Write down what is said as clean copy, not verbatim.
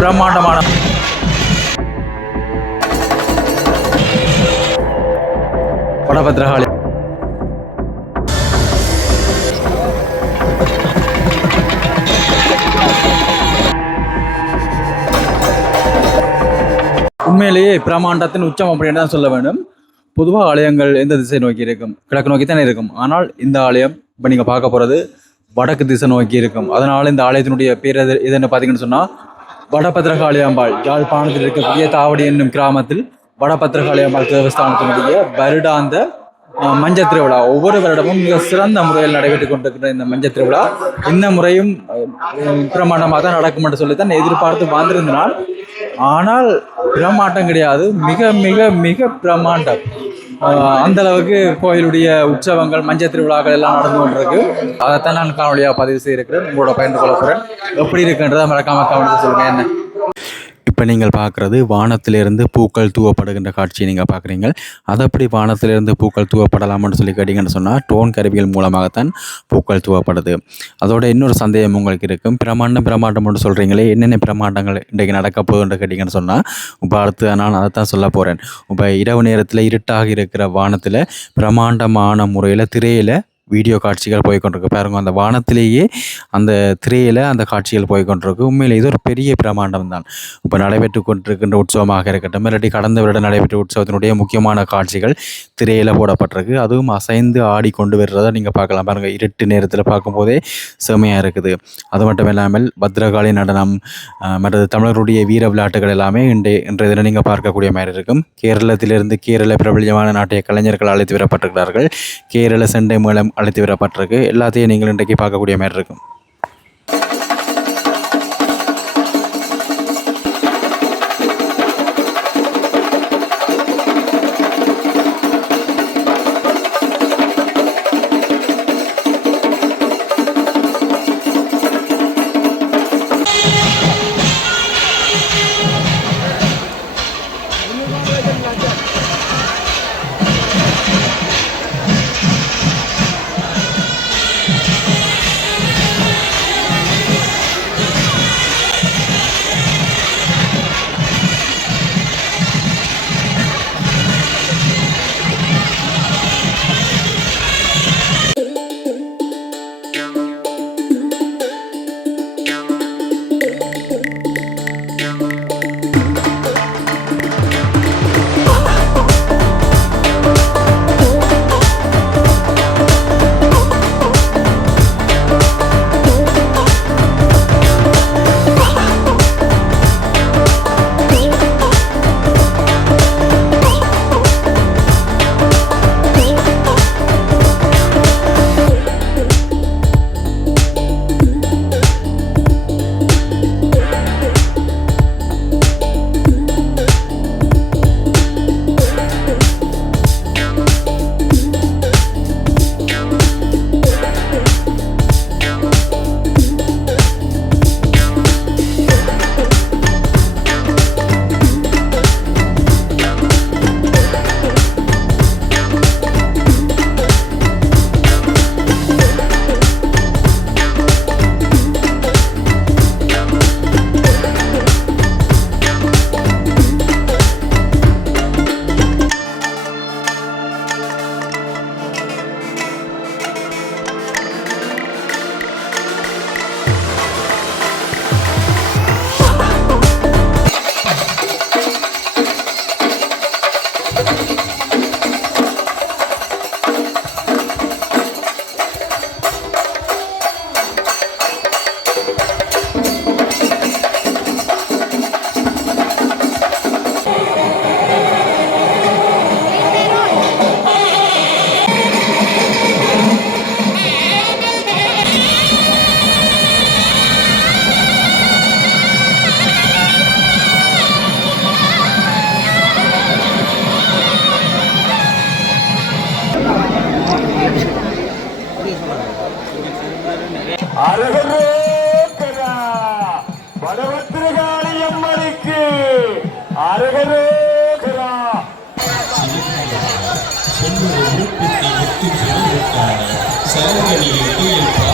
பிரம்மாண்டமான வடபத்ரகாளி. உண்மையிலேயே பிரம்மாண்டத்தின் உச்சம் அப்படின்னு தான் சொல்ல வேண்டும். பொதுவாக ஆலயங்கள் எந்த திசை நோக்கி இருக்கும்? கிழக்கு நோக்கி தானே இருக்கும். ஆனால் இந்த ஆலயம் இப்போ நீங்கள் பார்க்க போகிறது வடக்கு திசை நோக்கி இருக்கும். அதனால் இந்த ஆலயத்தினுடைய பேர் இது என்ன பார்த்தீங்கன்னு சொன்னால் வடபத்ரகாளியம்பாள். யாழ்ப்பாணத்தில் இருக்கக்கூடிய தாவடி என்னும் கிராமத்தில் வடபத்ரகாளியம்பாள் தேவஸ்தானத்தினுடைய வருடாந்த மஞ்சள் திருவிழா ஒவ்வொரு வருடமும் மிக சிறந்த முறையில் நடைபெற்றுக் கொண்டிருக்கிற இந்த மஞ்சள் திருவிழா இந்த முறையும் பிரமாண்டமாக தான் நடக்கும் என்று சொல்லித்தான் எதிர்பார்த்து வந்திருந்தனால், ஆனால் பிரமாண்டம் கிடையாது, மிக மிக மிக பிரமாண்டம். அந்த அளவுக்கு கோயிலுடைய உற்சவங்கள் மஞ்சள் திருவிழாக்கள் எல்லாம் நடந்து கொண்டிருக்கு. அதைத்தான் நான் காணொலியாக பதிவு செய்திருக்கிறேன், உங்களோட பகிர்ந்து கொள்ள போகிறேன். எப்படி இருக்குன்றதை மறக்காம கவனித்து சொல்லுங்கள். என்ன இப்போ நீங்கள் பார்க்குறது வானத்திலிருந்து பூக்கள் தூவப்படுகின்ற காட்சியை நீங்கள் பார்க்குறீங்க. அதை எப்படி வானத்திலிருந்து பூக்கள் தூவப்படலாம்னு சொல்லி கேட்டிங்கன்னு சொன்னால் ட்ரோன் கருவிகள் மூலமாகத்தான் பூக்கள் தூவப்படுது. அதோட இன்னொரு சந்தேகம் உங்களுக்கு இருக்கும், பிரமாண்டம்னு சொல்கிறீங்களே, என்னென்ன பிரமாண்டங்கள் இன்றைக்கு நடக்க போகுதுன்னு கேட்டிங்கன்னு சொன்னால் இப்போ அடுத்து நான் அதை தான் சொல்ல போகிறேன். இப்போ இரவு நேரத்தில் இருட்டாக இருக்கிற வானத்தில் பிரமாண்டமான முறையில் திரையில் வீடியோ காட்சிகள் போய்கொண்டிருக்கு பாருங்க. அந்த வானத்திலேயே அந்த திரையில் அந்த காட்சிகள் போய்கொண்டிருக்கு. உண்மையில் இது ஒரு பெரிய பிரமாண்டம் தான். இப்போ நடைபெற்று கொண்டிருக்கின்ற உற்சவமாக இருக்கட்டும், இல்லாட்டி கடந்த வருடம் நடைபெற்ற உற்சவத்தினுடைய முக்கியமான காட்சிகள் திரையில் போடப்பட்டிருக்கு. அதுவும் அசைந்து ஆடி கொண்டு வர்றதை நீங்கள் பார்க்கலாம் பாருங்கள். இருட்டு நேரத்தில் பார்க்கும்போதே செமையாக இருக்குது. அது மட்டும் இல்லாமல் பத்ரகாளி நடனம் மற்றது தமிழர்களுடைய வீர விளையாட்டுகள் எல்லாமே இன்றைய தினம் நீங்கள் பார்க்கக்கூடிய மாதிரி இருக்கும். கேரளத்திலிருந்து கேரள பிரபலியமான நாட்டிய கலைஞர்கள் அழைத்து வரப்பட்டிருக்கிறார்கள். கேரள செண்டை மூலம் அழைத்து வரப்பட்டிருக்கு. எல்லாத்தையும் நீங்கள் இன்றைக்கு பார்க்கக்கூடிய மாதிரி இருக்கும். அரகரோகரா வடபத்ரகாளி அம்மனுக்கு அரகரோகரா. சொல்லுற விருப்பத்தை ஒத்து சரங்களில்